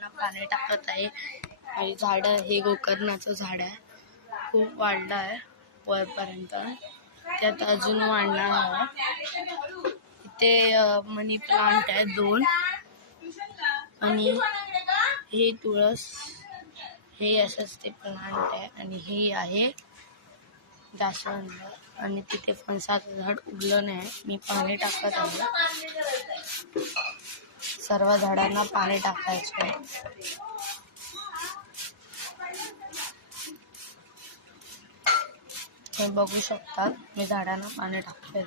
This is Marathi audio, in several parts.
झाडांना पाणी टाकत आहे आणि झाड हे गोकर्णाचं झाड आहे, खूप वाढलं आहे वरपर्यंत, त्यात अजून वाढणार आहे. इथे मनी प्लांट आहे 2 आणि हे तुळस, हे असंच ते प्लांट आहे आणि हे आहे जास्वंद आणि तिथे फणसाचं झाड उगलं नाही. मी पाणी टाकत आहे, सर्व झाडांना पाणी टाकायचं. हे बघू शकतात, मी झाडांना पाणी टाकते.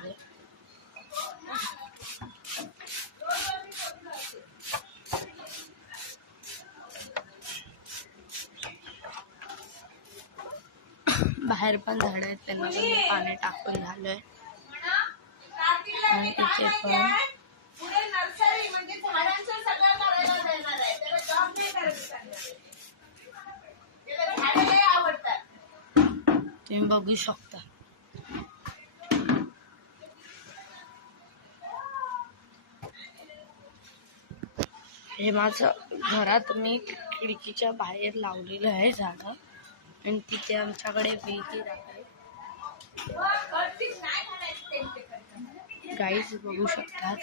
बाहेर पण झाड आहेत, त्यांना पण मी पाणी टाकून झालंय आणि तिथे पण तुम्ही बघू शकता. हे माझं घरात मी खिडकीच्या बाहेर लावलेलं आहे झाड आणि तिथे आमच्याकडे विहीर आहे. गाईज बघू शकतात.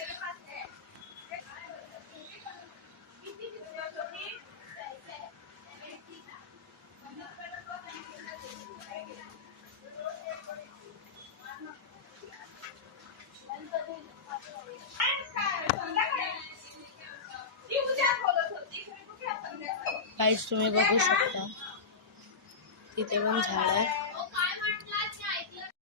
गाईज तुम्ही बघू शकता, तिथे पण झाड आहे.